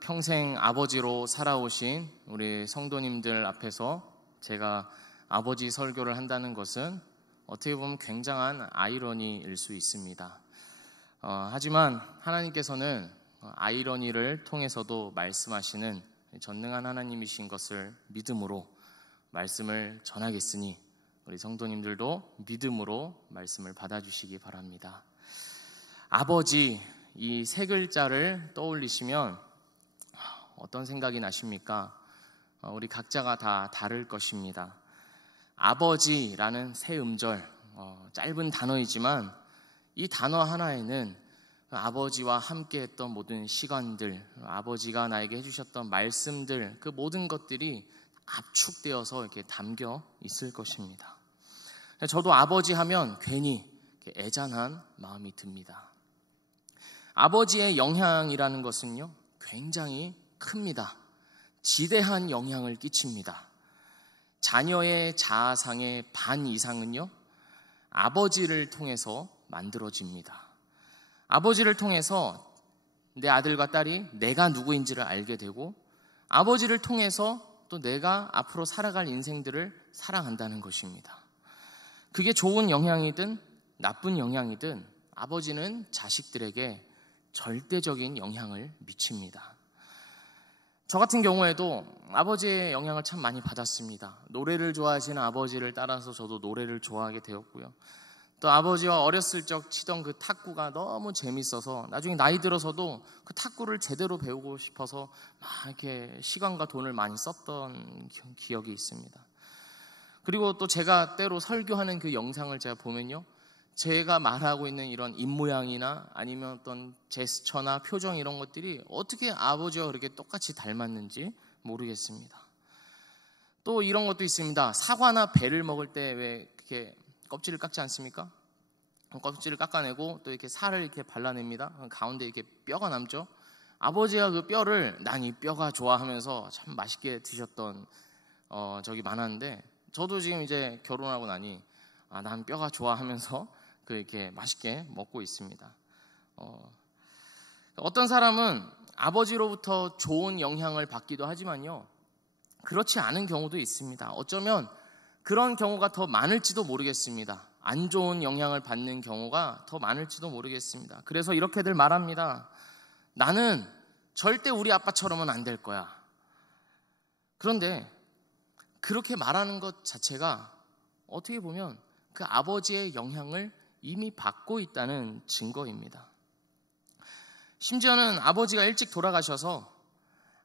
평생 아버지로 살아오신 우리 성도님들 앞에서 제가 아버지 설교를 한다는 것은 어떻게 보면 굉장한 아이러니일 수 있습니다. 하지만 하나님께서는 아이러니를 통해서도 말씀하시는 전능한 하나님이신 것을 믿음으로 말씀을 전하겠으니 우리 성도님들도 믿음으로 말씀을 받아주시기 바랍니다. 아버지, 이 세 글자를 떠올리시면 어떤 생각이 나십니까? 우리 각자가 다 다를 것입니다. 아버지라는 세 음절, 짧은 단어이지만 이 단어 하나에는 아버지와 함께했던 모든 시간들, 아버지가 나에게 해주셨던 말씀들, 그 모든 것들이 압축되어서 이렇게 담겨 있을 것입니다. 저도 아버지 하면 괜히 애잔한 마음이 듭니다. 아버지의 영향이라는 것은요, 굉장히 큽니다. 지대한 영향을 끼칩니다. 자녀의 자아상의 반 이상은요, 아버지를 통해서 만들어집니다. 아버지를 통해서 내 아들과 딸이 내가 누구인지를 알게 되고, 아버지를 통해서 또 내가 앞으로 살아갈 인생들을 살아간다는 것입니다. 그게 좋은 영향이든 나쁜 영향이든 아버지는 자식들에게 절대적인 영향을 미칩니다. 저 같은 경우에도 아버지의 영향을 참 많이 받았습니다. 노래를 좋아하시는 아버지를 따라서 저도 노래를 좋아하게 되었고요. 또 아버지와 어렸을 적 치던 그 탁구가 너무 재밌어서 나중에 나이 들어서도 그 탁구를 제대로 배우고 싶어서 막 이렇게 시간과 돈을 많이 썼던 기억이 있습니다. 그리고 또 제가 때로 설교하는 그 영상을 제가 보면요, 제가 말하고 있는 이런 입모양이나 아니면 어떤 제스처나 표정 이런 것들이 어떻게 아버지와 그렇게 똑같이 닮았는지 모르겠습니다. 또 이런 것도 있습니다. 사과나 배를 먹을 때 왜 이렇게 껍질을 깎지 않습니까? 껍질을 깎아내고 또 이렇게 살을 이렇게 발라냅니다. 가운데 이렇게 뼈가 남죠. 아버지가 그 뼈를 난 이 뼈가 좋아하면서 참 맛있게 드셨던 적이 많았는데, 저도 지금 이제 결혼하고 나니 난 뼈가 좋아하면서 이렇게 맛있게 먹고 있습니다. 어떤 사람은 아버지로부터 좋은 영향을 받기도 하지만요, 그렇지 않은 경우도 있습니다. 어쩌면 그런 경우가 더 많을지도 모르겠습니다. 안 좋은 영향을 받는 경우가 더 많을지도 모르겠습니다. 그래서 이렇게들 말합니다. 나는 절대 우리 아빠처럼은 안 될 거야. 그런데 그렇게 말하는 것 자체가 어떻게 보면 그 아버지의 영향을 이미 받고 있다는 증거입니다. 심지어는 아버지가 일찍 돌아가셔서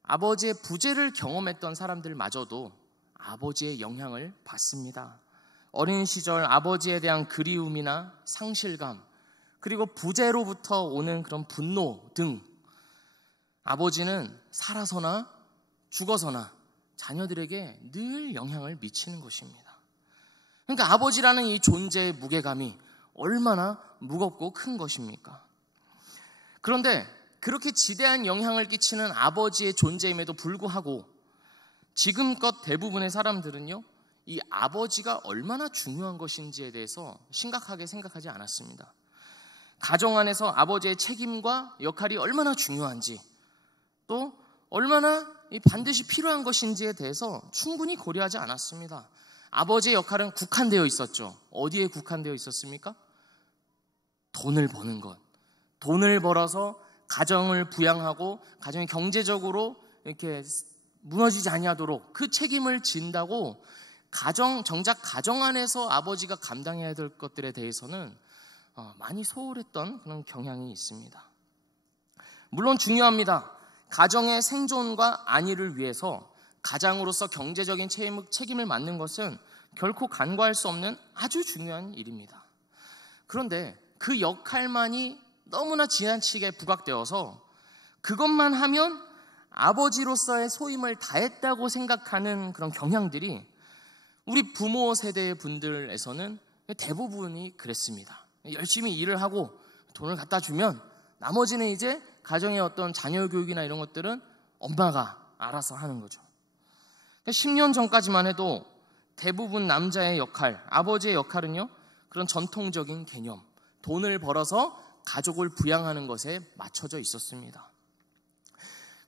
아버지의 부재를 경험했던 사람들마저도 아버지의 영향을 받습니다. 어린 시절 아버지에 대한 그리움이나 상실감, 그리고 부재로부터 오는 그런 분노 등 아버지는 살아서나 죽어서나 자녀들에게 늘 영향을 미치는 것입니다. 그러니까 아버지라는 이 존재의 무게감이 얼마나 무겁고 큰 것입니까? 그런데 그렇게 지대한 영향을 끼치는 아버지의 존재임에도 불구하고 지금껏 대부분의 사람들은요, 이 아버지가 얼마나 중요한 것인지에 대해서 심각하게 생각하지 않았습니다. 가정 안에서 아버지의 책임과 역할이 얼마나 중요한지, 또 얼마나 반드시 필요한 것인지에 대해서 충분히 고려하지 않았습니다. 아버지의 역할은 국한되어 있었죠. 어디에 국한되어 있었습니까? 돈을 버는 것. 돈을 벌어서 가정을 부양하고 가정이 경제적으로 이렇게 무너지지 아니하도록 그 책임을 진다고 정작 가정 안에서 아버지가 감당해야 될 것들에 대해서는 많이 소홀했던 그런 경향이 있습니다. 물론 중요합니다. 가정의 생존과 안위를 위해서 가장으로서 경제적인 책임을 맡는 것은 결코 간과할 수 없는 아주 중요한 일입니다. 그런데 그 역할만이 너무나 지나치게 부각되어서 그것만 하면 아버지로서의 소임을 다했다고 생각하는 그런 경향들이 우리 부모 세대의 분들에서는 대부분이 그랬습니다. 열심히 일을 하고 돈을 갖다 주면 나머지는 이제 가정의 어떤 자녀 교육이나 이런 것들은 엄마가 알아서 하는 거죠. 10년 전까지만 해도 대부분 남자의 역할, 아버지의 역할은요, 그런 전통적인 개념, 돈을 벌어서 가족을 부양하는 것에 맞춰져 있었습니다.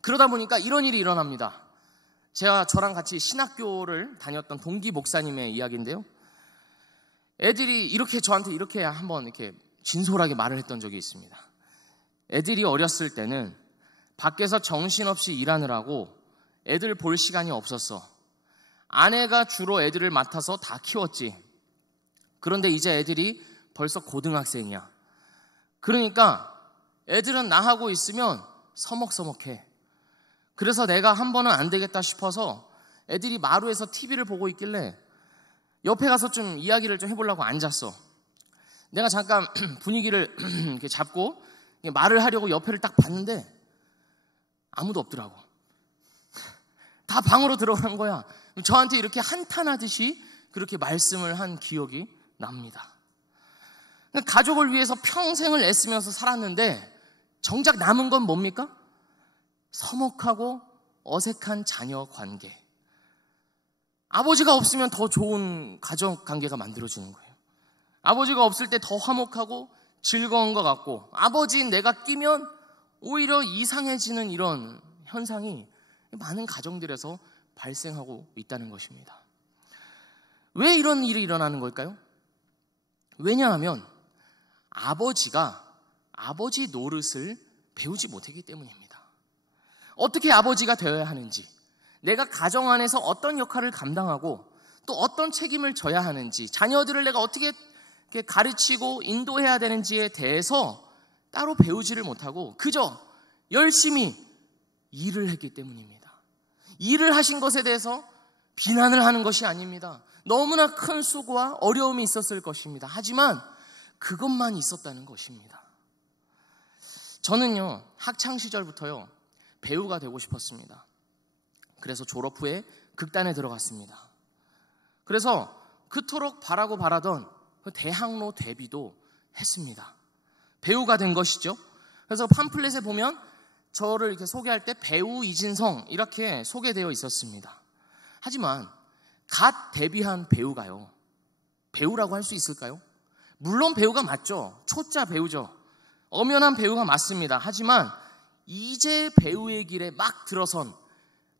그러다 보니까 이런 일이 일어납니다. 저랑 같이 신학교를 다녔던 동기 목사님의 이야기인데요. 애들이 이렇게 저한테 이렇게 한번 이렇게 진솔하게 말을 했던 적이 있습니다. 애들이 어렸을 때는 밖에서 정신없이 일하느라고 애들 볼 시간이 없었어. 아내가 주로 애들을 맡아서 다 키웠지. 그런데 이제 애들이 벌써 고등학생이야. 그러니까 애들은 나하고 있으면 서먹서먹해. 그래서 내가 한 번은 안 되겠다 싶어서 애들이 마루에서 TV를 보고 있길래 옆에 가서 좀 이야기를 좀 해보려고 앉았어. 내가 잠깐 분위기를 이렇게 잡고 말을 하려고 옆에를 딱 봤는데 아무도 없더라고. 다 방으로 들어간 거야. 저한테 이렇게 한탄하듯이 그렇게 말씀을 한 기억이 납니다. 가족을 위해서 평생을 애쓰면서 살았는데 정작 남은 건 뭡니까? 서먹하고 어색한 자녀 관계. 아버지가 없으면 더 좋은 가족 관계가 만들어지는 거예요. 아버지가 없을 때 더 화목하고 즐거운 것 같고, 아버지인 내가 끼면 오히려 이상해지는 이런 현상이 많은 가정들에서 발생하고 있다는 것입니다. 왜 이런 일이 일어나는 걸까요? 왜냐하면 아버지가 아버지 노릇을 배우지 못했기 때문입니다. 어떻게 아버지가 되어야 하는지, 내가 가정 안에서 어떤 역할을 감당하고 또 어떤 책임을 져야 하는지, 자녀들을 내가 어떻게 가르치고 인도해야 되는지에 대해서 따로 배우지를 못하고 그저 열심히 일을 했기 때문입니다. 일을 하신 것에 대해서 비난을 하는 것이 아닙니다. 너무나 큰 수고와 어려움이 있었을 것입니다. 하지만 그것만 있었다는 것입니다. 저는요, 학창시절부터요, 배우가 되고 싶었습니다. 그래서 졸업 후에 극단에 들어갔습니다. 그래서 그토록 바라던 그 대학로 데뷔도 했습니다. 배우가 된 것이죠. 그래서 팜플렛에 보면 저를 이렇게 소개할 때 배우 이진성 이렇게 소개되어 있었습니다. 하지만 갓 데뷔한 배우가요, 배우라고 할 수 있을까요? 물론 배우가 맞죠. 초짜 배우죠. 엄연한 배우가 맞습니다. 하지만 이제 배우의 길에 막 들어선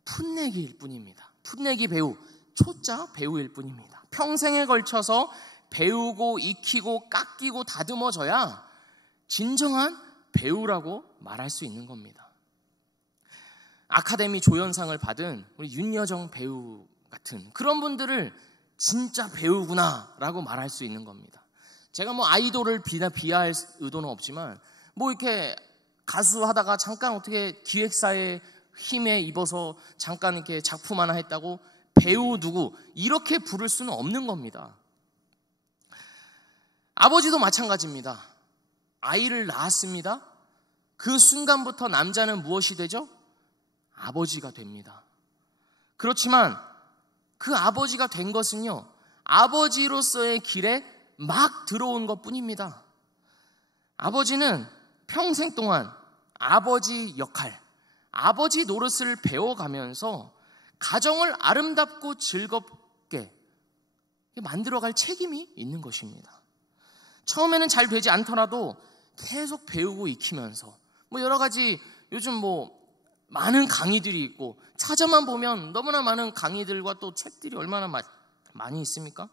풋내기일 뿐입니다. 풋내기 배우, 초짜 배우일 뿐입니다. 평생에 걸쳐서 배우고 익히고 깎이고 다듬어져야 진정한 배우라고 말할 수 있는 겁니다. 아카데미 조연상을 받은 우리 윤여정 배우 같은 그런 분들을 진짜 배우구나라고 말할 수 있는 겁니다. 제가 뭐 아이돌을 비하할 의도는 없지만 뭐 이렇게 가수 하다가 잠깐 어떻게 기획사의 힘에 입어서 잠깐 이렇게 작품 하나 했다고 배우 누구 이렇게 부를 수는 없는 겁니다. 아버지도 마찬가지입니다. 아이를 낳았습니다. 그 순간부터 남자는 무엇이 되죠? 아버지가 됩니다. 그렇지만 그 아버지가 된 것은요, 아버지로서의 길에 막 들어온 것 뿐입니다. 아버지는 평생 동안 아버지 역할, 아버지 노릇을 배워가면서 가정을 아름답고 즐겁게 만들어갈 책임이 있는 것입니다. 처음에는 잘 되지 않더라도 계속 배우고 익히면서 뭐 여러 가지 요즘 뭐 많은 강의들이 있고 찾아만 보면 너무나 많은 강의들과 또 책들이 얼마나 많이 있습니까?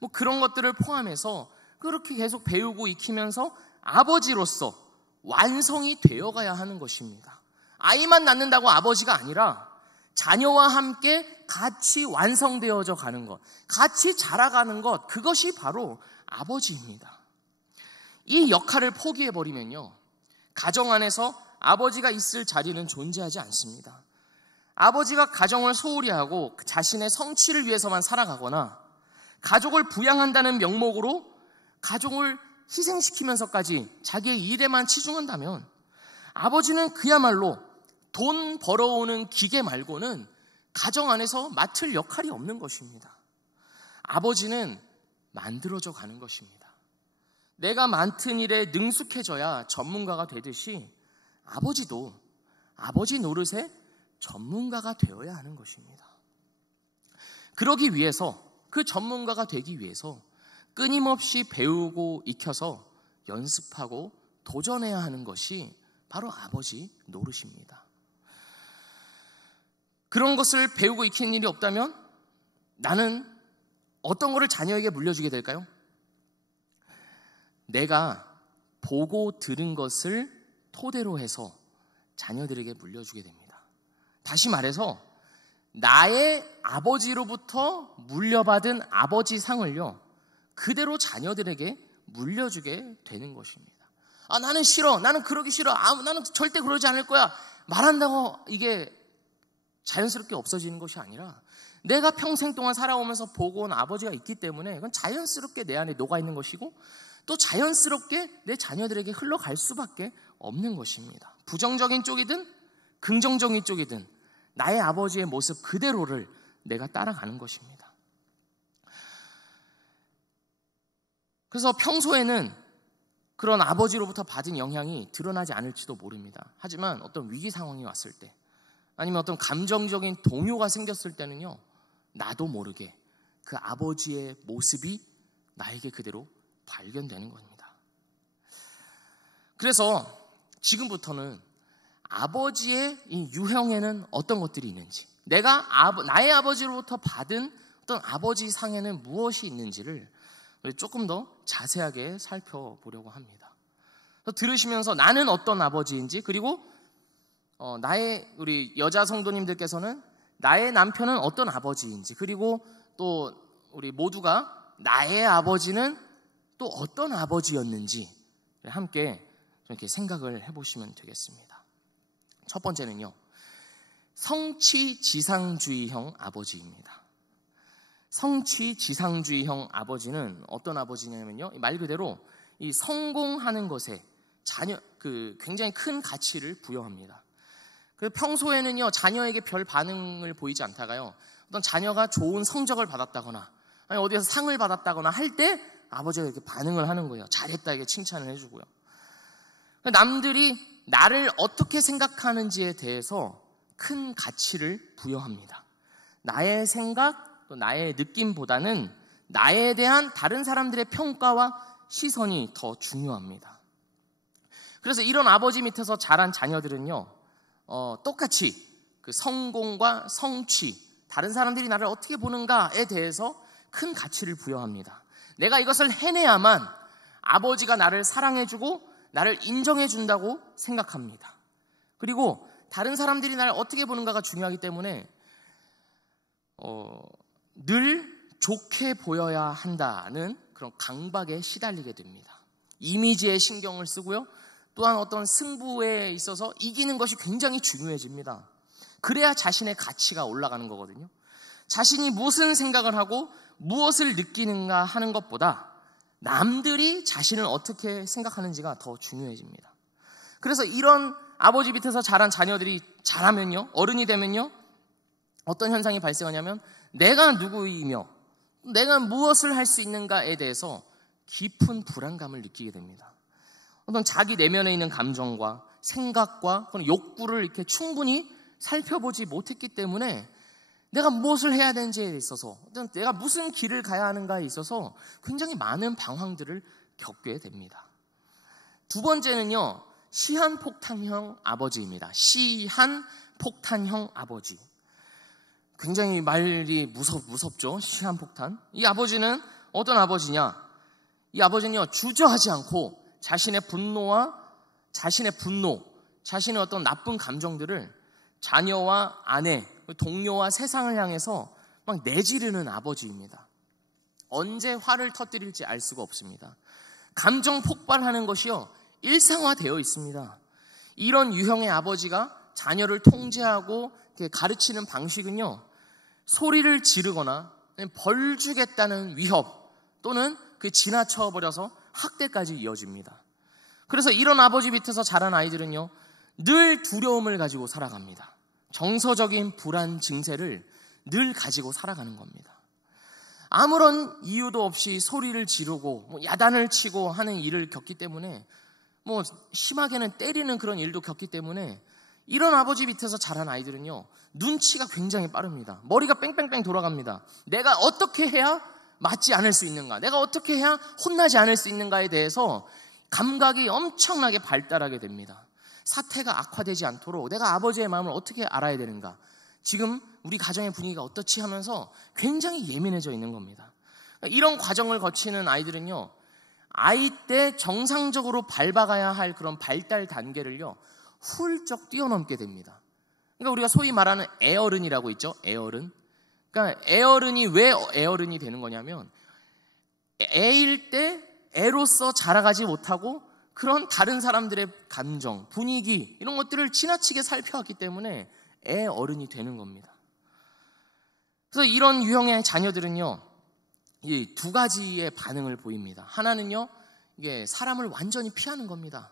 뭐 그런 것들을 포함해서 그렇게 계속 배우고 익히면서 아버지로서 완성이 되어가야 하는 것입니다. 아이만 낳는다고 아버지가 아니라 자녀와 함께 같이 완성되어져 가는 것, 같이 자라가는 것, 그것이 바로 아버지입니다. 이 역할을 포기해버리면요, 가정 안에서 아버지가 있을 자리는 존재하지 않습니다. 아버지가 가정을 소홀히 하고 자신의 성취를 위해서만 살아가거나 가족을 부양한다는 명목으로 가족을 희생시키면서까지 자기의 일에만 치중한다면 아버지는 그야말로 돈 벌어오는 기계 말고는 가정 안에서 맡을 역할이 없는 것입니다. 아버지는 만들어져 가는 것입니다. 내가 맡은 일에 능숙해져야 전문가가 되듯이 아버지도 아버지 노릇의 전문가가 되어야 하는 것입니다. 그러기 위해서, 그 전문가가 되기 위해서 끊임없이 배우고 익혀서 연습하고 도전해야 하는 것이 바로 아버지 노릇입니다. 그런 것을 배우고 익히는 일이 없다면 나는 어떤 거를 자녀에게 물려주게 될까요? 내가 보고 들은 것을 토대로 해서 자녀들에게 물려주게 됩니다. 다시 말해서 나의 아버지로부터 물려받은 아버지 상을요, 그대로 자녀들에게 물려주게 되는 것입니다. 나는 싫어. 나는 그러기 싫어. 나는 절대 그러지 않을 거야. 말한다고 이게 자연스럽게 없어지는 것이 아니라 내가 평생 동안 살아오면서 보고 온 아버지가 있기 때문에 그건 자연스럽게 내 안에 녹아있는 것이고 또 자연스럽게 내 자녀들에게 흘러갈 수밖에 없는 것입니다. 부정적인 쪽이든 긍정적인 쪽이든 나의 아버지의 모습 그대로를 내가 따라가는 것입니다. 그래서 평소에는 그런 아버지로부터 받은 영향이 드러나지 않을지도 모릅니다. 하지만 어떤 위기 상황이 왔을 때 아니면 어떤 감정적인 동요가 생겼을 때는요, 나도 모르게 그 아버지의 모습이 나에게 그대로 발견되는 겁니다. 그래서 지금부터는 아버지의 이 유형에는 어떤 것들이 있는지, 내가 나의 아버지로부터 받은 어떤 아버지 상에는 무엇이 있는지를 조금 더 자세하게 살펴보려고 합니다. 들으시면서 나는 어떤 아버지인지, 그리고 우리 여자 성도님들께서는 나의 남편은 어떤 아버지인지, 그리고 또 우리 모두가 나의 아버지는 또 어떤 아버지였는지 함께 이렇게 생각을 해보시면 되겠습니다. 첫 번째는요, 성취지상주의형 아버지입니다. 성취지상주의형 아버지는 어떤 아버지냐면요, 말 그대로 이 성공하는 것에 굉장히 큰 가치를 부여합니다. 평소에는요, 자녀에게 별 반응을 보이지 않다가요, 어떤 자녀가 좋은 성적을 받았다거나 아니 어디에서 상을 받았다거나 할 때 아버지가 이렇게 반응을 하는 거예요. 잘했다, 이렇게 칭찬을 해주고요. 남들이 나를 어떻게 생각하는지에 대해서 큰 가치를 부여합니다. 나의 생각, 또 나의 느낌보다는 나에 대한 다른 사람들의 평가와 시선이 더 중요합니다. 그래서 이런 아버지 밑에서 자란 자녀들은요, 똑같이 그 성공과 성취, 다른 사람들이 나를 어떻게 보는가에 대해서 큰 가치를 부여합니다. 내가 이것을 해내야만 아버지가 나를 사랑해주고 나를 인정해준다고 생각합니다. 그리고 다른 사람들이 나를 어떻게 보는가가 중요하기 때문에 늘 좋게 보여야 한다는 그런 강박에 시달리게 됩니다. 이미지에 신경을 쓰고요, 또한 어떤 승부에 있어서 이기는 것이 굉장히 중요해집니다. 그래야 자신의 가치가 올라가는 거거든요. 자신이 무슨 생각을 하고 무엇을 느끼는가 하는 것보다 남들이 자신을 어떻게 생각하는지가 더 중요해집니다. 그래서 이런 아버지 밑에서 자란 자녀들이 자라면요, 어른이 되면요, 어떤 현상이 발생하냐면 내가 누구이며 내가 무엇을 할 수 있는가에 대해서 깊은 불안감을 느끼게 됩니다. 어떤 자기 내면에 있는 감정과 생각과 그런 욕구를 이렇게 충분히 살펴보지 못했기 때문에 내가 무엇을 해야 되는지에 있어서, 내가 무슨 길을 가야 하는가에 있어서 굉장히 많은 방황들을 겪게 됩니다. 두 번째는요, 시한폭탄형 아버지입니다. 시한폭탄형 아버지. 굉장히 말이 무섭죠. 시한폭탄. 이 아버지는 어떤 아버지냐? 이 아버지는요, 주저하지 않고 자신의 분노, 자신의 어떤 나쁜 감정들을 자녀와 아내, 동료와 세상을 향해서 막 내지르는 아버지입니다. 언제 화를 터뜨릴지 알 수가 없습니다. 감정 폭발하는 것이요, 일상화되어 있습니다. 이런 유형의 아버지가 자녀를 통제하고 가르치는 방식은요, 소리를 지르거나 벌 주겠다는 위협 또는 지나쳐버려서 학대까지 이어집니다. 그래서 이런 아버지 밑에서 자란 아이들은요, 늘 두려움을 가지고 살아갑니다. 정서적인 불안 증세를 늘 가지고 살아가는 겁니다. 아무런 이유도 없이 소리를 지르고 야단을 치고 하는 일을 겪기 때문에, 심하게는 때리는 그런 일도 겪기 때문에 이런 아버지 밑에서 자란 아이들은요, 눈치가 굉장히 빠릅니다. 머리가 뺑뺑뺑 돌아갑니다. 내가 어떻게 해야 맞지 않을 수 있는가, 내가 어떻게 해야 혼나지 않을 수 있는가에 대해서 감각이 엄청나게 발달하게 됩니다. 사태가 악화되지 않도록 내가 아버지의 마음을 어떻게 알아야 되는가, 지금 우리 가정의 분위기가 어떻지 하면서 굉장히 예민해져 있는 겁니다. 이런 과정을 거치는 아이들은요, 아이 때 정상적으로 밟아가야 할 그런 발달 단계를요, 훌쩍 뛰어넘게 됩니다. 그러니까 우리가 소위 말하는 애어른이라고 있죠. 애어른. 그러니까 애어른이 왜 애어른이 되는 거냐면, 애일 때 애로서 자라가지 못하고 그런 다른 사람들의 감정, 분위기 이런 것들을 지나치게 살펴왔기 때문에 애어른이 되는 겁니다. 그래서 이런 유형의 자녀들은요, 이 두 가지의 반응을 보입니다. 하나는요, 이게 사람을 완전히 피하는 겁니다.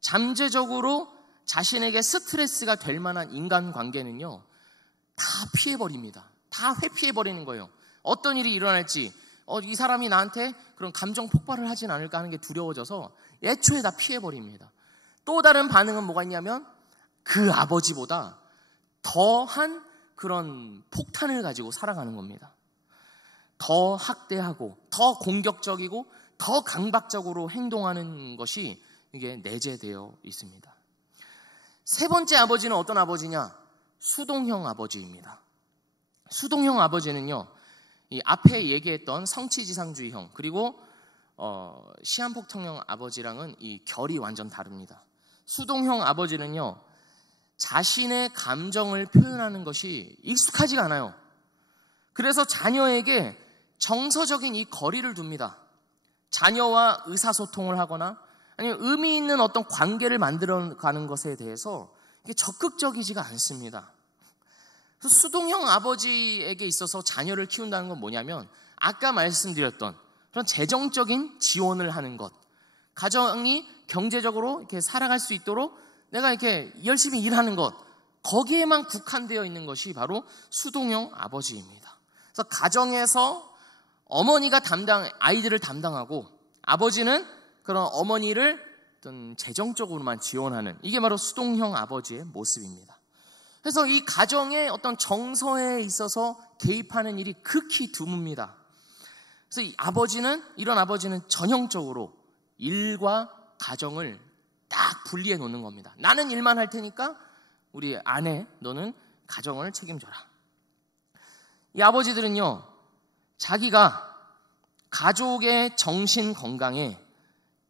잠재적으로 자신에게 스트레스가 될 만한 인간관계는요, 다 피해버립니다. 다 회피해버리는 거예요. 어떤 일이 일어날지, 이 사람이 나한테 그런 감정 폭발을 하진 않을까 하는 게 두려워져서 애초에 다 피해버립니다. 또 다른 반응은 뭐가 있냐면, 그 아버지보다 더한 그런 폭탄을 가지고 살아가는 겁니다. 더 학대하고, 더 공격적이고, 더 강박적으로 행동하는 것이 이게 내재되어 있습니다. 세 번째 아버지는 어떤 아버지냐? 수동형 아버지입니다. 수동형 아버지는요, 이 앞에 얘기했던 성취지상주의형, 그리고 시한폭탄형 아버지랑은 이 결이 완전 다릅니다. 수동형 아버지는요, 자신의 감정을 표현하는 것이 익숙하지가 않아요. 그래서 자녀에게 정서적인 이 거리를 둡니다. 자녀와 의사소통을 하거나 아니면 의미 있는 어떤 관계를 만들어가는 것에 대해서 이게 적극적이지가 않습니다. 그래서 수동형 아버지에게 있어서 자녀를 키운다는 건 뭐냐면, 아까 말씀드렸던 그런 재정적인 지원을 하는 것, 가정이 경제적으로 이렇게 살아갈 수 있도록 내가 이렇게 열심히 일하는 것, 거기에만 국한되어 있는 것이 바로 수동형 아버지입니다. 그래서 가정에서 어머니가 아이들을 담당하고, 아버지는 그런 어머니를 어떤 재정적으로만 지원하는, 이게 바로 수동형 아버지의 모습입니다. 그래서 이 가정의 어떤 정서에 있어서 개입하는 일이 극히 드뭅니다. 그래서 이런 아버지는 전형적으로 일과 가정을 딱 분리해 놓는 겁니다. 나는 일만 할 테니까 우리 아내, 너는 가정을 책임져라. 이 아버지들은요, 자기가 가족의 정신 건강에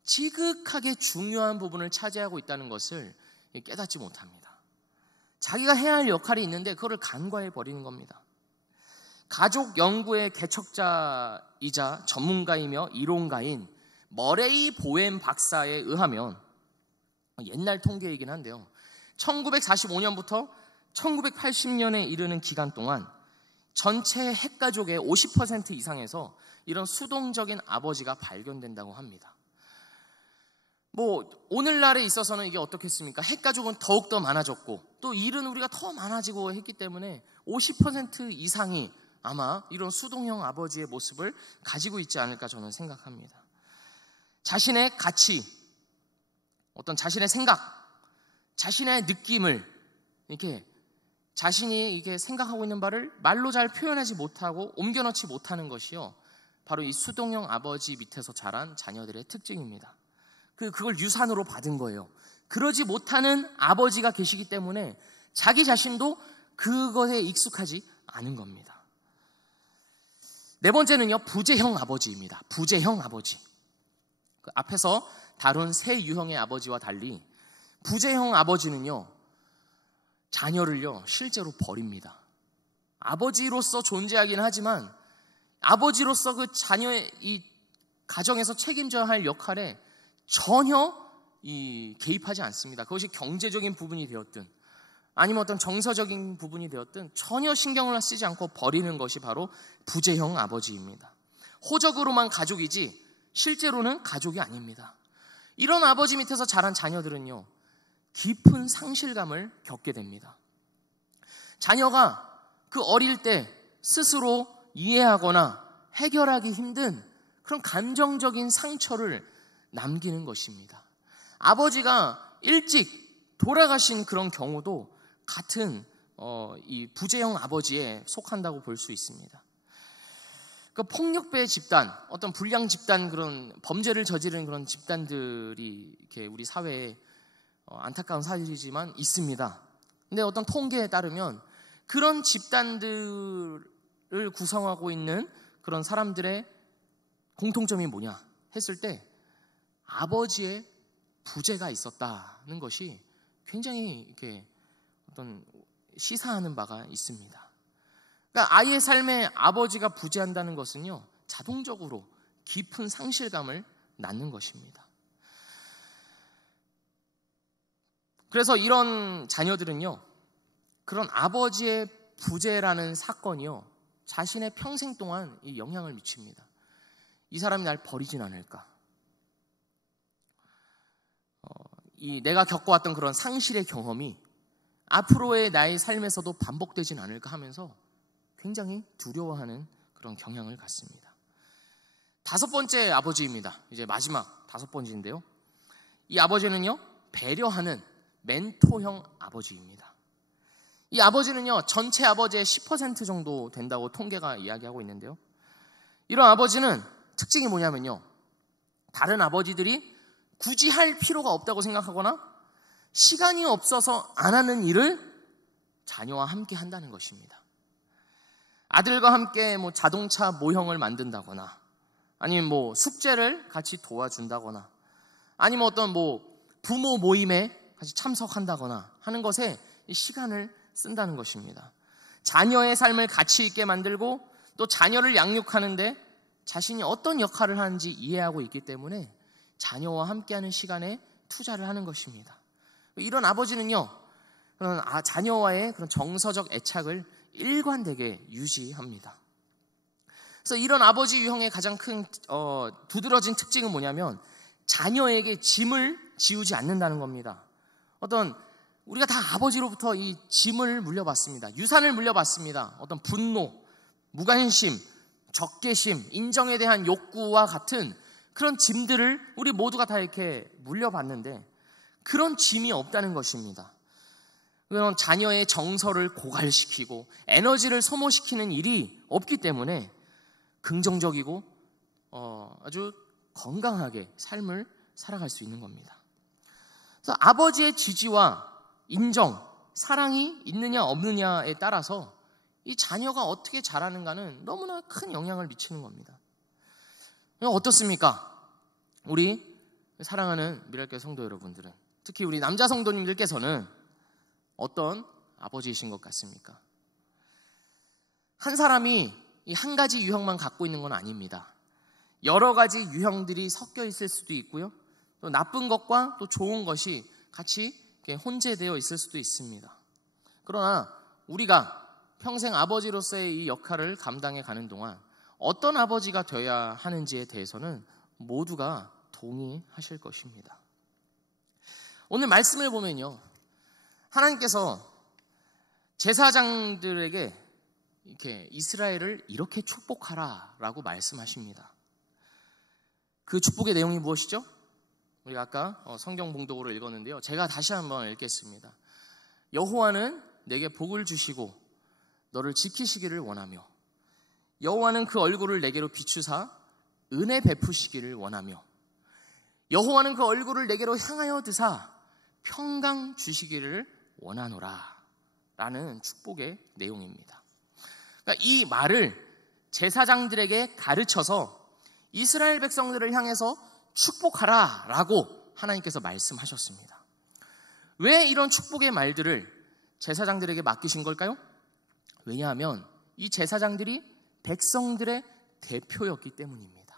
지극하게 중요한 부분을 차지하고 있다는 것을 깨닫지 못합니다. 자기가 해야 할 역할이 있는데 그거를 간과해 버리는 겁니다. 가족 연구의 개척자이자 전문가이며 이론가인 머레이 보엠 박사에 의하면, 옛날 통계이긴 한데요, 1945년부터 1980년에 이르는 기간 동안 전체 핵가족의 50% 이상에서 이런 수동적인 아버지가 발견된다고 합니다. 오늘날에 있어서는 이게 어떻겠습니까? 핵가족은 더욱더 많아졌고, 또 일은 우리가 더 많아지고 했기 때문에 50% 이상이 아마 이런 수동형 아버지의 모습을 가지고 있지 않을까 저는 생각합니다. 자신의 가치, 어떤 자신의 생각, 자신의 느낌을 이렇게 자신이 이게 생각하고 있는 바를 말로 잘 표현하지 못하고 옮겨넣지 못하는 것이요, 바로 이 수동형 아버지 밑에서 자란 자녀들의 특징입니다. 그걸 유산으로 받은 거예요. 그러지 못하는 아버지가 계시기 때문에 자기 자신도 그것에 익숙하지 않은 겁니다. 네 번째는요, 부재형 아버지입니다. 부재형 아버지. 앞에서 다룬 세 유형의 아버지와 달리 부재형 아버지는요, 자녀를요 실제로 버립니다. 아버지로서 존재하긴 하지만 아버지로서 그 자녀의 이 가정에서 책임져야 할 역할에 전혀 개입하지 않습니다. 그것이 경제적인 부분이 되었든 아니면 어떤 정서적인 부분이 되었든 전혀 신경을 쓰지 않고 버리는 것이 바로 부재형 아버지입니다. 호적으로만 가족이지 실제로는 가족이 아닙니다. 이런 아버지 밑에서 자란 자녀들은요, 깊은 상실감을 겪게 됩니다. 자녀가 그 어릴 때 스스로 이해하거나 해결하기 힘든 그런 감정적인 상처를 남기는 것입니다. 아버지가 일찍 돌아가신 그런 경우도 같은 이 부재형 아버지에 속한다고 볼 수 있습니다. 그 폭력배 집단, 어떤 불량 집단, 그런 범죄를 저지르는 그런 집단들이 이렇게 우리 사회에 안타까운 사실이지만 있습니다. 근데 어떤 통계에 따르면 그런 집단들을 구성하고 있는 그런 사람들의 공통점이 뭐냐 했을 때 아버지의 부재가 있었다는 것이 굉장히 이렇게 어떤 시사하는 바가 있습니다. 그러니까 아이의 삶에 아버지가 부재한다는 것은요, 자동적으로 깊은 상실감을 낳는 것입니다. 그래서 이런 자녀들은요, 그런 아버지의 부재라는 사건이요, 자신의 평생 동안 이 영향을 미칩니다. 이 사람이 날 버리진 않을까? 내가 겪어왔던 그런 상실의 경험이 앞으로의 나의 삶에서도 반복되진 않을까 하면서 굉장히 두려워하는 그런 경향을 갖습니다. 5번째 아버지입니다. 이제 마지막 5번째인데요. 이 아버지는요, 배려하는 멘토형 아버지입니다. 이 아버지는요, 전체 아버지의 10% 정도 된다고 통계가 이야기하고 있는데요. 이런 아버지는 특징이 뭐냐면요, 다른 아버지들이 굳이 할 필요가 없다고 생각하거나 시간이 없어서 안 하는 일을 자녀와 함께 한다는 것입니다. 아들과 함께 자동차 모형을 만든다거나, 아니면 숙제를 같이 도와준다거나, 아니면 어떤 부모 모임에 같이 참석한다거나 하는 것에 시간을 쓴다는 것입니다. 자녀의 삶을 가치 있게 만들고 또 자녀를 양육하는데 자신이 어떤 역할을 하는지 이해하고 있기 때문에 자녀와 함께하는 시간에 투자를 하는 것입니다. 이런 아버지는요, 그런 자녀와의 그런 정서적 애착을 일관되게 유지합니다. 그래서 이런 아버지 유형의 가장 큰 두드러진 특징은 뭐냐면 자녀에게 짐을 지우지 않는다는 겁니다. 우리가 다 아버지로부터 이 짐을 물려받습니다. 유산을 물려받습니다. 어떤 분노, 무관심, 적개심, 인정에 대한 욕구와 같은 그런 짐들을 우리 모두가 다 이렇게 물려받는데 그런 짐이 없다는 것입니다. 그런 자녀의 정서를 고갈시키고 에너지를 소모시키는 일이 없기 때문에 긍정적이고 아주 건강하게 삶을 살아갈 수 있는 겁니다. 그래서 아버지의 지지와 인정, 사랑이 있느냐 없느냐에 따라서 이 자녀가 어떻게 자라는가는 너무나 큰 영향을 미치는 겁니다. 어떻습니까? 우리 사랑하는 미랄교회 성도 여러분들은, 특히 우리 남자 성도님들께서는 어떤 아버지이신 것 같습니까? 한 사람이 이 한 가지 유형만 갖고 있는 건 아닙니다. 여러 가지 유형들이 섞여 있을 수도 있고요, 또 나쁜 것과 또 좋은 것이 같이 혼재되어 있을 수도 있습니다. 그러나 우리가 평생 아버지로서의 이 역할을 감당해 가는 동안 어떤 아버지가 되어야 하는지에 대해서는 모두가 동의하실 것입니다. 오늘 말씀을 보면요, 하나님께서 제사장들에게 이렇게 이스라엘을 이렇게 축복하라라고 말씀하십니다. 그 축복의 내용이 무엇이죠? 우리가 아까 성경 봉독으로 읽었는데요, 제가 다시 한번 읽겠습니다. 여호와는 내게 복을 주시고 너를 지키시기를 원하며 여호와는 그 얼굴을 내게로 비추사 은혜 베푸시기를 원하며 여호와는 그 얼굴을 내게로 향하여 드사 평강 주시기를 원하노라 라는 축복의 내용입니다. 그러니까 이 말을 제사장들에게 가르쳐서 이스라엘 백성들을 향해서 축복하라 라고 하나님께서 말씀하셨습니다. 왜 이런 축복의 말들을 제사장들에게 맡기신 걸까요? 왜냐하면 이 제사장들이 백성들의 대표였기 때문입니다.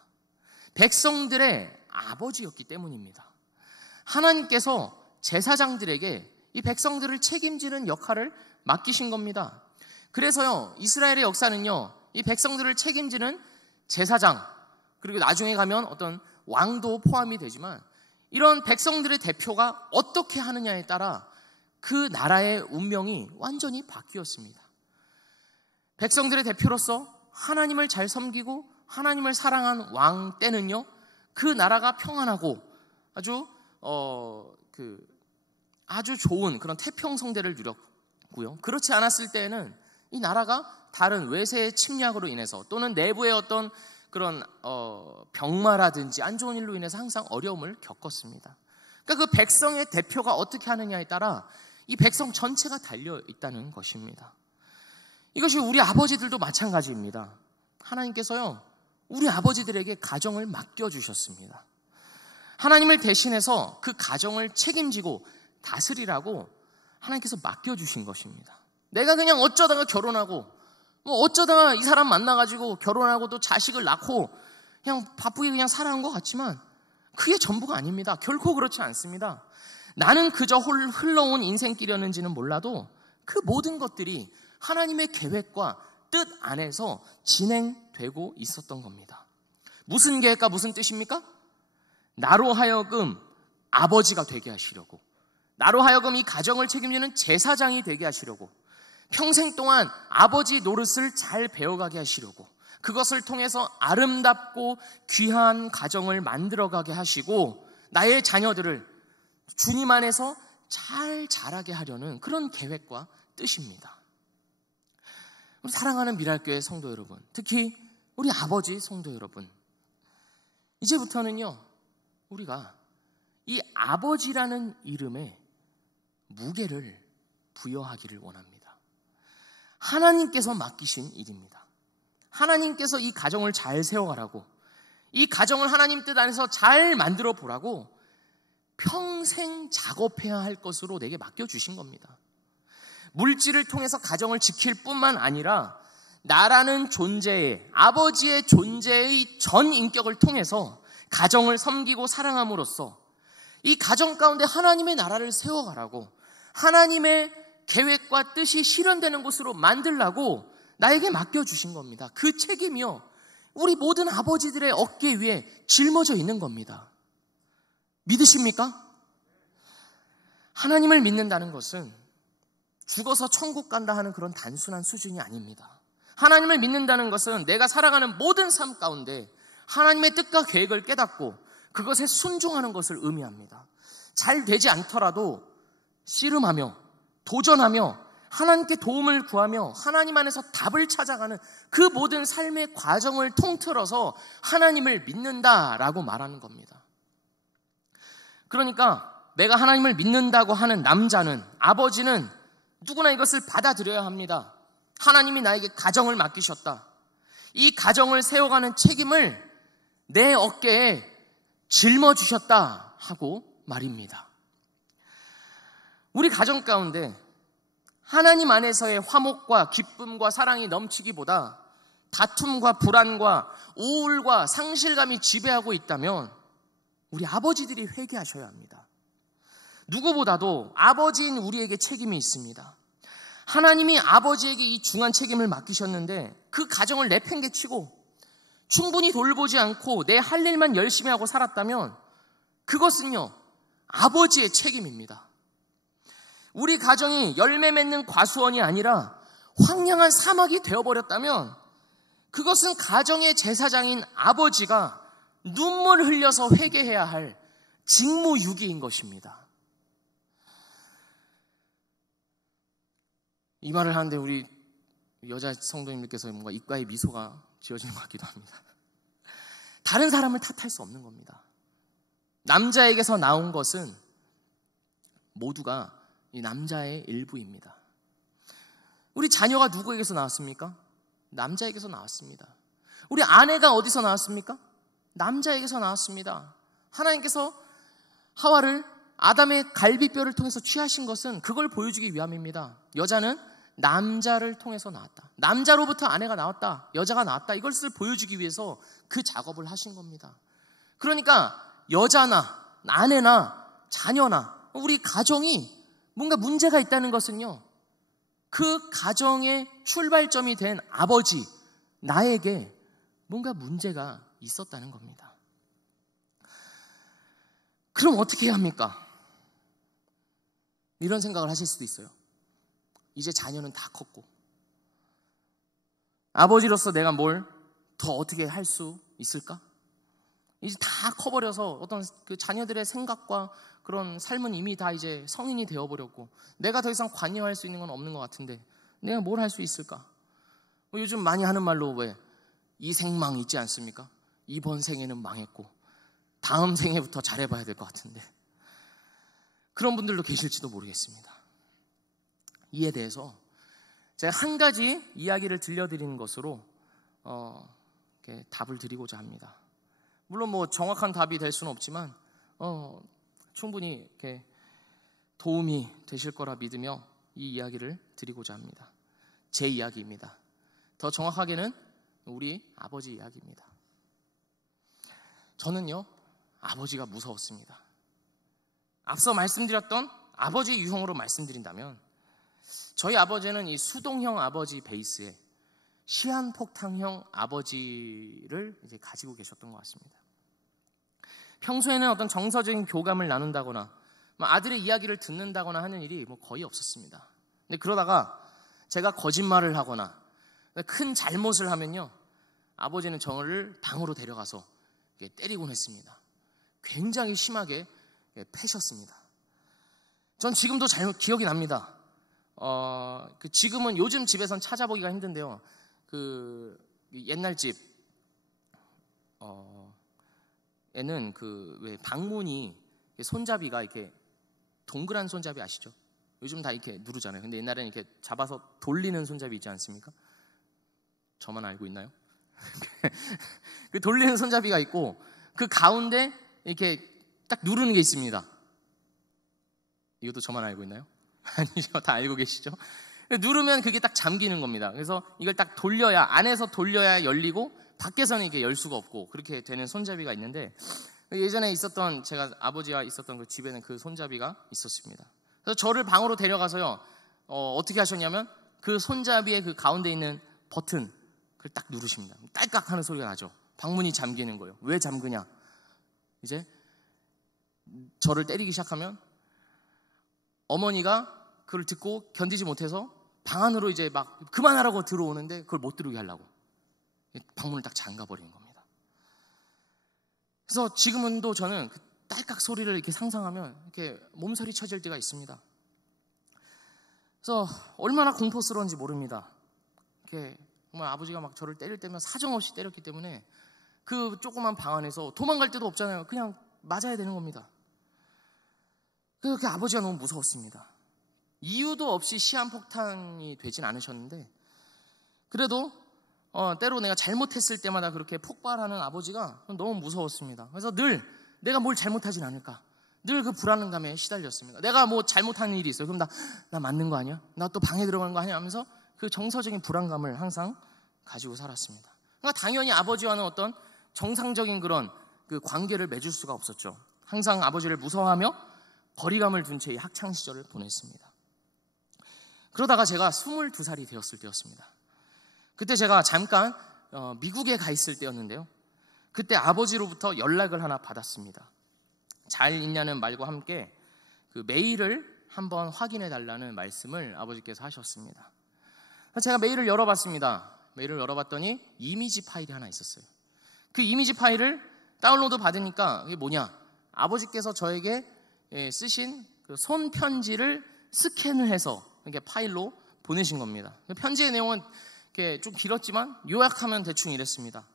백성들의 아버지였기 때문입니다. 하나님께서 제사장들에게 이 백성들을 책임지는 역할을 맡기신 겁니다. 그래서요, 이스라엘의 역사는요, 이 백성들을 책임지는 제사장, 그리고 나중에 가면 어떤 왕도 포함이 되지만 이런 백성들의 대표가 어떻게 하느냐에 따라 그 나라의 운명이 완전히 바뀌었습니다. 백성들의 대표로서 하나님을 잘 섬기고 하나님을 사랑한 왕 때는요, 그 나라가 평안하고 아주 좋은 그런 태평성대를 누렸고요. 그렇지 않았을 때에는 이 나라가 다른 외세의 침략으로 인해서 또는 내부의 어떤 그런 병마라든지 안 좋은 일로 인해서 항상 어려움을 겪었습니다. 그러니까 그 백성의 대표가 어떻게 하느냐에 따라 이 백성 전체가 달려 있다는 것입니다. 이것이 우리 아버지들도 마찬가지입니다. 하나님께서요, 우리 아버지들에게 가정을 맡겨주셨습니다. 하나님을 대신해서 그 가정을 책임지고 다스리라고 하나님께서 맡겨주신 것입니다. 내가 그냥 어쩌다가 결혼하고 어쩌다가 이 사람 만나가지고 결혼하고 또 자식을 낳고 그냥 바쁘게 그냥 살아온 것 같지만 그게 전부가 아닙니다. 결코 그렇지 않습니다. 나는 그저 흘러온 인생길이었는지는 몰라도 그 모든 것들이 하나님의 계획과 뜻 안에서 진행되고 있었던 겁니다. 무슨 계획과 무슨 뜻입니까? 나로 하여금 아버지가 되게 하시려고, 나로 하여금 이 가정을 책임지는 제사장이 되게 하시려고, 평생 동안 아버지 노릇을 잘 배워가게 하시려고, 그것을 통해서 아름답고 귀한 가정을 만들어가게 하시고 나의 자녀들을 주님 안에서 잘 자라게 하려는 그런 계획과 뜻입니다. 우리 사랑하는 미랄교회 성도 여러분, 특히 우리 아버지 성도 여러분, 이제부터는요, 우리가 이 아버지라는 이름에 무게를 부여하기를 원합니다. 하나님께서 맡기신 일입니다. 하나님께서 이 가정을 잘 세워가라고, 이 가정을 하나님 뜻 안에서 잘 만들어 보라고 평생 작업해야 할 것으로 내게 맡겨주신 겁니다. 물질을 통해서 가정을 지킬 뿐만 아니라 나라는 존재의, 아버지의 존재의 전 인격을 통해서 가정을 섬기고 사랑함으로써 이 가정 가운데 하나님의 나라를 세워가라고, 하나님의 계획과 뜻이 실현되는 곳으로 만들라고 나에게 맡겨주신 겁니다. 그 책임이요, 우리 모든 아버지들의 어깨 위에 짊어져 있는 겁니다. 믿으십니까? 하나님을 믿는다는 것은 죽어서 천국 간다 하는 그런 단순한 수준이 아닙니다. 하나님을 믿는다는 것은 내가 살아가는 모든 삶 가운데 하나님의 뜻과 계획을 깨닫고 그것에 순종하는 것을 의미합니다. 잘 되지 않더라도 씨름하며 도전하며 하나님께 도움을 구하며 하나님 안에서 답을 찾아가는 그 모든 삶의 과정을 통틀어서 하나님을 믿는다라고 말하는 겁니다. 그러니까 내가 하나님을 믿는다고 하는 남자는, 아버지는 누구나 이것을 받아들여야 합니다. 하나님이 나에게 가정을 맡기셨다. 이 가정을 세워가는 책임을 내 어깨에 짊어주셨다 하고 말입니다. 우리 가정 가운데 하나님 안에서의 화목과 기쁨과 사랑이 넘치기보다 다툼과 불안과 우울과 상실감이 지배하고 있다면 우리 아버지들이 회개하셔야 합니다. 누구보다도 아버지인 우리에게 책임이 있습니다. 하나님이 아버지에게 이 중한 책임을 맡기셨는데 그 가정을 내팽개치고 충분히 돌보지 않고 내 할 일만 열심히 하고 살았다면 그것은요, 아버지의 책임입니다. 우리 가정이 열매 맺는 과수원이 아니라 황량한 사막이 되어버렸다면 그것은 가정의 제사장인 아버지가 눈물 흘려서 회개해야 할 직무유기인 것입니다. 이 말을 하는데 우리 여자 성도님들께서 뭔가 입가에 미소가 지어지는 것 같기도 합니다. 다른 사람을 탓할 수 없는 겁니다. 남자에게서 나온 것은 모두가 이 남자의 일부입니다. 우리 자녀가 누구에게서 나왔습니까? 남자에게서 나왔습니다. 우리 아내가 어디서 나왔습니까? 남자에게서 나왔습니다. 하나님께서 하와를 아담의 갈비뼈를 통해서 취하신 것은 그걸 보여주기 위함입니다. 여자는 남자를 통해서 나왔다. 남자로부터 아내가 나왔다. 여자가 나왔다. 이것을 보여주기 위해서 그 작업을 하신 겁니다. 그러니까 여자나 아내나 자녀나 우리 가정이 뭔가 문제가 있다는 것은요, 그 가정의 출발점이 된 아버지, 나에게 뭔가 문제가 있었다는 겁니다. 그럼 어떻게 해야 합니까? 이런 생각을 하실 수도 있어요. 이제 자녀는 다 컸고 아버지로서 내가 뭘 더 어떻게 할 수 있을까? 이제 다 커버려서 어떤 그 자녀들의 생각과 그런 삶은 이미 다 이제 성인이 되어버렸고 내가 더 이상 관여할 수 있는 건 없는 것 같은데 내가 뭘 할 수 있을까? 요즘 많이 하는 말로 왜 이 생망 있지 않습니까? 이번 생에는 망했고 다음 생에부터 잘해봐야 될 것 같은데 그런 분들도 계실지도 모르겠습니다. 이에 대해서 제가 한 가지 이야기를 들려드리는 것으로 답을 드리고자 합니다. 물론 뭐 정확한 답이 될 수는 없지만 충분히 이렇게 도움이 되실 거라 믿으며 이 이야기를 드리고자 합니다. 제 이야기입니다. 더 정확하게는 우리 아버지 이야기입니다. 저는요, 아버지가 무서웠습니다. 앞서 말씀드렸던 아버지 유형으로 말씀드린다면 저희 아버지는 이 수동형 아버지 베이스에 시한폭탄형 아버지를 이제 가지고 계셨던 것 같습니다. 평소에는 어떤 정서적인 교감을 나눈다거나 아들의 이야기를 듣는다거나 하는 일이 거의 없었습니다. 근데 그러다가 제가 거짓말을 하거나 큰 잘못을 하면요, 아버지는 저를 방으로 데려가서 때리곤 했습니다. 굉장히 심하게 패셨습니다. 전 지금도 잘 기억이 납니다. 지금은 요즘 집에선 찾아보기가 힘든데요. 옛날 집 에는 왜 방문이 손잡이가 이렇게 동그란 손잡이 아시죠? 요즘 다 이렇게 누르잖아요. 근데 옛날에는 이렇게 잡아서 돌리는 손잡이 있지 않습니까? 저만 알고 있나요? 그 돌리는 손잡이가 있고 그 가운데 이렇게 딱 누르는 게 있습니다. 이것도 저만 알고 있나요? 아니죠. 다 알고 계시죠? 누르면 그게 딱 잠기는 겁니다. 그래서 이걸 딱 돌려야, 안에서 돌려야 열리고 밖에서는 이렇게 열 수가 없고 그렇게 되는 손잡이가 있는데, 예전에 있었던, 제가 아버지와 있었던 그 집에는 그 손잡이가 있었습니다. 그래서 저를 방으로 데려가서요, 어떻게 하셨냐면 그 손잡이의 그 가운데 있는 버튼 그걸 딱 누르십니다. 딸깍 하는 소리가 나죠. 방문이 잠기는 거예요. 왜 잠그냐? 이제 저를 때리기 시작하면 어머니가 그걸 듣고 견디지 못해서 방 안으로 이제 막 그만하라고 들어오는데 그걸 못 들어오게 하려고 방문을 딱 잠가버리는 겁니다. 그래서 지금은도 저는 그 딸깍 소리를 이렇게 상상하면 이렇게 몸서리 쳐질 때가 있습니다. 그래서 얼마나 공포스러운지 모릅니다. 이렇게 정말 아버지가 막 저를 때릴 때면 사정없이 때렸기 때문에 그 조그만 방 안에서 도망갈 데도 없잖아요. 그냥 맞아야 되는 겁니다. 그래서 그 아버지가 너무 무서웠습니다. 이유도 없이 시한폭탄이 되진 않으셨는데 그래도 때로 내가 잘못했을 때마다 그렇게 폭발하는 아버지가 너무 무서웠습니다. 그래서 늘 내가 뭘 잘못하진 않을까, 늘 그 불안감에 시달렸습니다. 내가 뭐 잘못하는 일이 있어요. 그럼 나 맞는 거 아니야? 나 또 방에 들어가는 거 아니야? 하면서 그 정서적인 불안감을 항상 가지고 살았습니다. 그러니까 당연히 아버지와는 어떤 정상적인 그런 그 관계를 맺을 수가 없었죠. 항상 아버지를 무서워하며 거리감을 둔 채 학창 시절을 보냈습니다. 그러다가 제가 22살이 되었을 때였습니다. 그때 제가 잠깐 미국에 가 있을 때였는데요. 그때 아버지로부터 연락을 하나 받았습니다. 잘 있냐는 말과 함께 그 메일을 한번 확인해 달라는 말씀을 아버지께서 하셨습니다. 제가 메일을 열어봤습니다. 메일을 열어봤더니 이미지 파일이 하나 있었어요. 그 이미지 파일을 다운로드 받으니까 이게 뭐냐, 아버지께서 저에게 쓰신 그 손편지를 스캔을 해서 이렇게 파일로 보내신 겁니다. 편지의 내용은 이렇게 좀 길었지만 요약하면 대충 이랬습니다.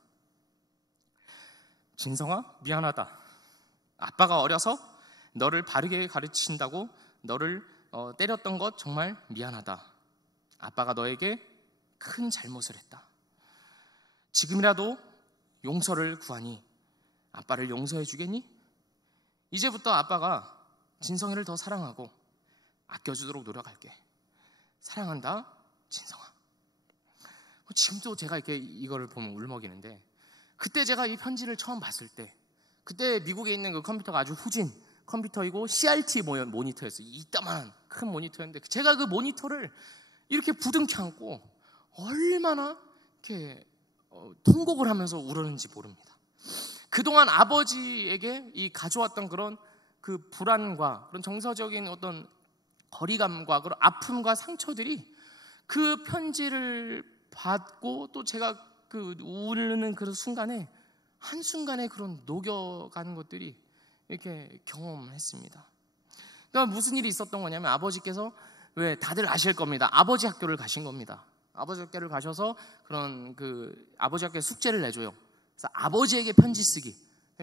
진성아, 미안하다. 아빠가 어려서 너를 바르게 가르친다고 너를 때렸던 것 정말 미안하다. 아빠가 너에게 큰 잘못을 했다. 지금이라도 용서를 구하니 아빠를 용서해 주겠니? 이제부터 아빠가 진성이를 더 사랑하고 아껴주도록 노력할게. 사랑한다, 진성아. 지금도 제가 이렇게 이거를 보면 울먹이는데, 그때 제가 이 편지를 처음 봤을 때, 그때 미국에 있는 그 컴퓨터가 아주 후진 컴퓨터이고 CRT 모니터였어요. 이따만한 큰 모니터였는데 제가 그 모니터를 이렇게 부둥켜 안고 얼마나 이렇게 통곡을 하면서 울었는지 모릅니다. 그동안 아버지에게 이 가져왔던 그런 그 불안과 그런 정서적인 어떤 거리감과 그런 아픔과 상처들이 그 편지를 받고 또 제가 그 우는 그런 순간에 한순간에 그런 녹여가는 것들이 이렇게 경험했습니다. 그러니까 무슨 일이 있었던 거냐면 아버지께서, 왜 다들 아실 겁니다. 아버지 학교를 가신 겁니다. 아버지 학교를 가셔서 그런 그 아버지 학교 숙제를 내줘요. 그래서 아버지에게 편지 쓰기,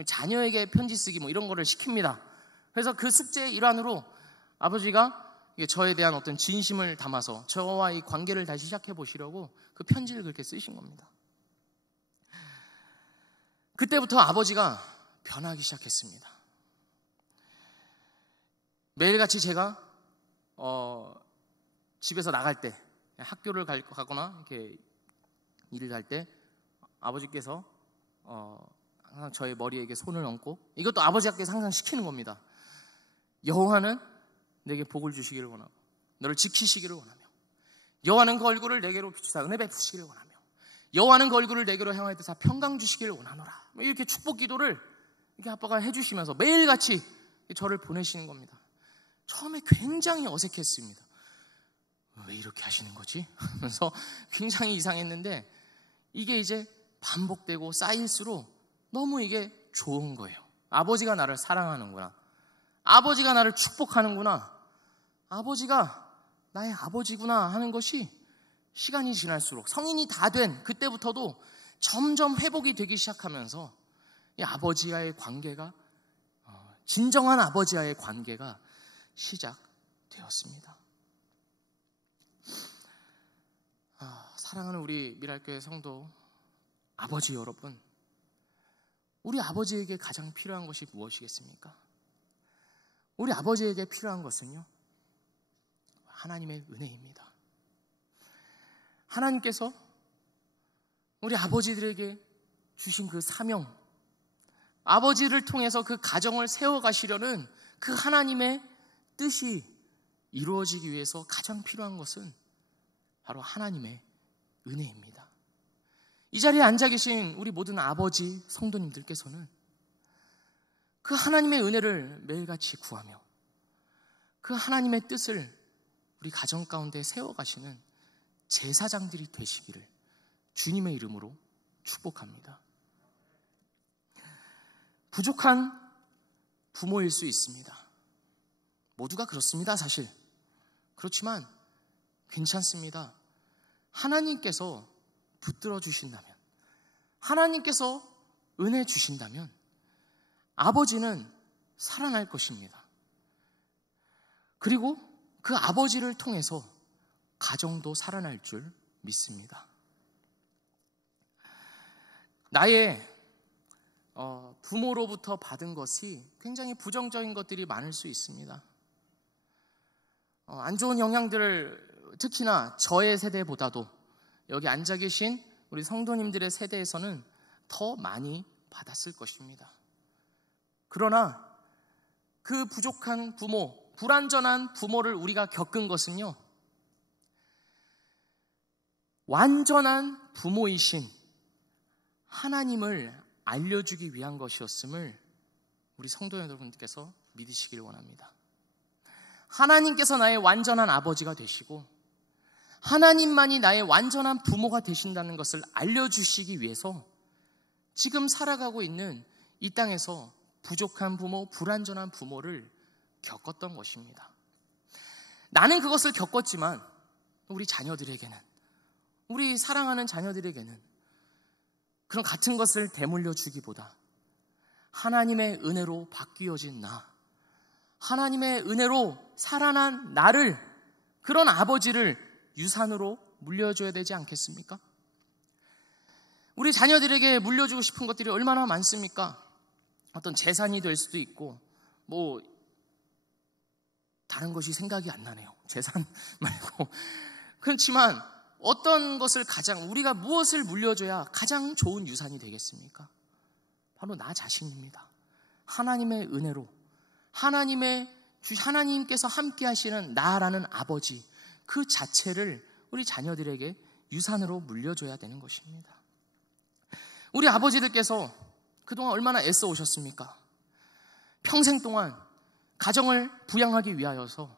자녀에게 편지 쓰기 뭐 이런 거를 시킵니다. 그래서 그 숙제의 일환으로 아버지가 저에 대한 어떤 진심을 담아서 저와 이 관계를 다시 시작해 보시려고 그 편지를 그렇게 쓰신 겁니다. 그때부터 아버지가 변하기 시작했습니다. 매일같이 제가 집에서 나갈 때, 학교를 가거나 이렇게 일을 갈 때 아버지께서 항상 저의 머리에 이렇게 손을 얹고, 이것도 아버지께서 항상 시키는 겁니다. 여호와는 내게 복을 주시기를 원하고 너를 지키시기를 원하며, 여호와는 그 얼굴을 내게로 비추사 은혜 베푸시기를 원하며, 여호와는 그 얼굴을 내게로 향하여 뜨사 평강 주시기를 원하노라. 이렇게 축복 기도를 이렇게 아빠가 해주시면서 매일같이 저를 보내시는 겁니다. 처음에 굉장히 어색했습니다. 왜 이렇게 하시는 거지? 하면서 굉장히 이상했는데, 이게 이제 반복되고 쌓일수록 너무 이게 좋은 거예요. 아버지가 나를 사랑하는구나, 아버지가 나를 축복하는구나, 아버지가 나의 아버지구나 하는 것이 시간이 지날수록, 성인이 다 된 그때부터도 점점 회복이 되기 시작하면서 이 아버지와의 관계가, 진정한 아버지와의 관계가 시작되었습니다. 사랑하는 우리 미랄교회 성도 아버지 여러분, 우리 아버지에게 가장 필요한 것이 무엇이겠습니까? 우리 아버지에게 필요한 것은요, 하나님의 은혜입니다. 하나님께서 우리 아버지들에게 주신 그 사명, 아버지를 통해서 그 가정을 세워가시려는 그 하나님의 뜻이 이루어지기 위해서 가장 필요한 것은 바로 하나님의 은혜입니다. 이 자리에 앉아 계신 우리 모든 아버지 성도님들께서는 그 하나님의 은혜를 매일같이 구하며 그 하나님의 뜻을 우리 가정 가운데 세워가시는 제사장들이 되시기를 주님의 이름으로 축복합니다. 부족한 부모일 수 있습니다. 모두가 그렇습니다, 사실. 그렇지만 괜찮습니다. 하나님께서 붙들어 주신다면, 하나님께서 은혜 주신다면 아버지는 살아날 것입니다. 그리고 그 아버지를 통해서 가정도 살아날 줄 믿습니다. 나의 부모로부터 받은 것이 굉장히 부정적인 것들이 많을 수 있습니다. 안 좋은 영향들을 특히나 저의 세대보다도 여기 앉아 계신 우리 성도님들의 세대에서는 더 많이 받았을 것입니다. 그러나 그 부족한 부모, 불완전한 부모를 우리가 겪은 것은요, 완전한 부모이신 하나님을 알려주기 위한 것이었음을 우리 성도 여러분께서 믿으시길 원합니다. 하나님께서 나의 완전한 아버지가 되시고 하나님만이 나의 완전한 부모가 되신다는 것을 알려주시기 위해서 지금 살아가고 있는 이 땅에서 부족한 부모, 불완전한 부모를 겪었던 것입니다. 나는 그것을 겪었지만 우리 자녀들에게는, 우리 사랑하는 자녀들에게는 그런 같은 것을 되물려 주기보다 하나님의 은혜로 바뀌어진 나, 하나님의 은혜로 살아난 나를, 그런 아버지를 유산으로 물려줘야 되지 않겠습니까? 우리 자녀들에게 물려주고 싶은 것들이 얼마나 많습니까? 어떤 재산이 될 수도 있고, 뭐 다른 것이 생각이 안 나네요. 재산 말고. 그렇지만 어떤 것을 우리가 무엇을 물려줘야 가장 좋은 유산이 되겠습니까? 바로 나 자신입니다. 하나님의 은혜로, 하나님께서 함께 하시는 나라는 아버지, 그 자체를 우리 자녀들에게 유산으로 물려줘야 되는 것입니다. 우리 아버지들께서 그동안 얼마나 애써 오셨습니까? 평생 동안 가정을 부양하기 위하여서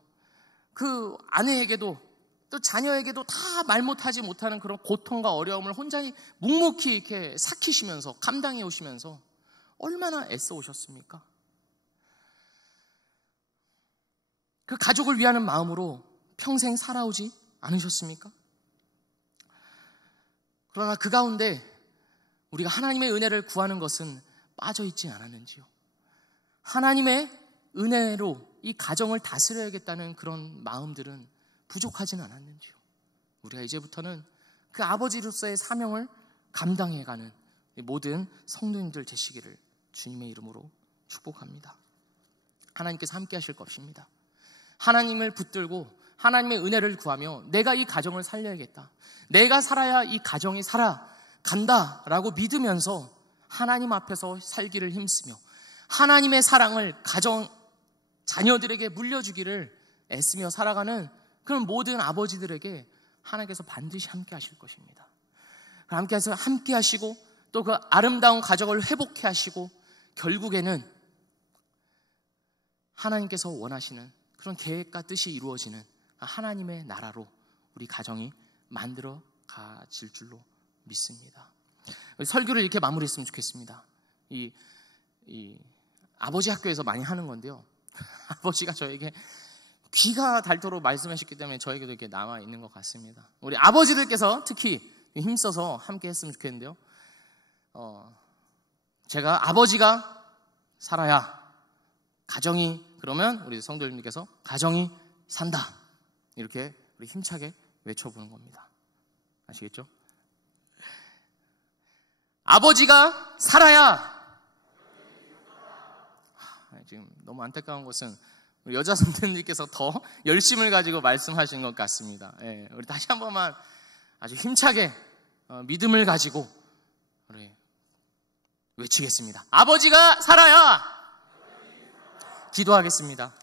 그 아내에게도 또 자녀에게도 다 말 못하지 못하는 그런 고통과 어려움을 혼자 묵묵히 이렇게 삭히시면서 감당해 오시면서 얼마나 애써 오셨습니까? 그 가족을 위하는 마음으로 평생 살아오지 않으셨습니까? 그러나 그 가운데 우리가 하나님의 은혜를 구하는 것은 빠져있지 않았는지요? 하나님의 은혜로 이 가정을 다스려야겠다는 그런 마음들은 부족하지는 않았는지요. 우리가 이제부터는 그 아버지로서의 사명을 감당해가는 모든 성도님들 되시기를 주님의 이름으로 축복합니다. 하나님께서 함께 하실 것입니다. 하나님을 붙들고 하나님의 은혜를 구하며 내가 이 가정을 살려야겠다, 내가 살아야 이 가정이 살아간다 라고 믿으면서 하나님 앞에서 살기를 힘쓰며 하나님의 사랑을 가정 자녀들에게 물려주기를 애쓰며 살아가는 그런 모든 아버지들에게 하나님께서 반드시 함께 하실 것입니다. 함께 하시고 또 그 아름다운 가정을 회복해 하시고 결국에는 하나님께서 원하시는 그런 계획과 뜻이 이루어지는 하나님의 나라로 우리 가정이 만들어 가질 줄로 믿습니다. 설교를 이렇게 마무리했으면 좋겠습니다. 이 아버지 학교에서 많이 하는 건데요. 아버지가 저에게 귀가 닳도록 말씀하셨기 때문에 저에게도 이렇게 남아있는 것 같습니다. 우리 아버지들께서 특히 힘써서 함께 했으면 좋겠는데요. 제가 아버지가 살아야 가정이, 그러면 우리 성도님께서 가정이 산다, 이렇게 우리 힘차게 외쳐보는 겁니다. 아시겠죠? 아버지가 살아야. 지금 너무 안타까운 것은 우리 여자 성도님께서 더 열심을 가지고 말씀하신 것 같습니다. 예, 우리 다시 한 번만 아주 힘차게 믿음을 가지고 우리 외치겠습니다. 아버지가 살아야. 기도하겠습니다.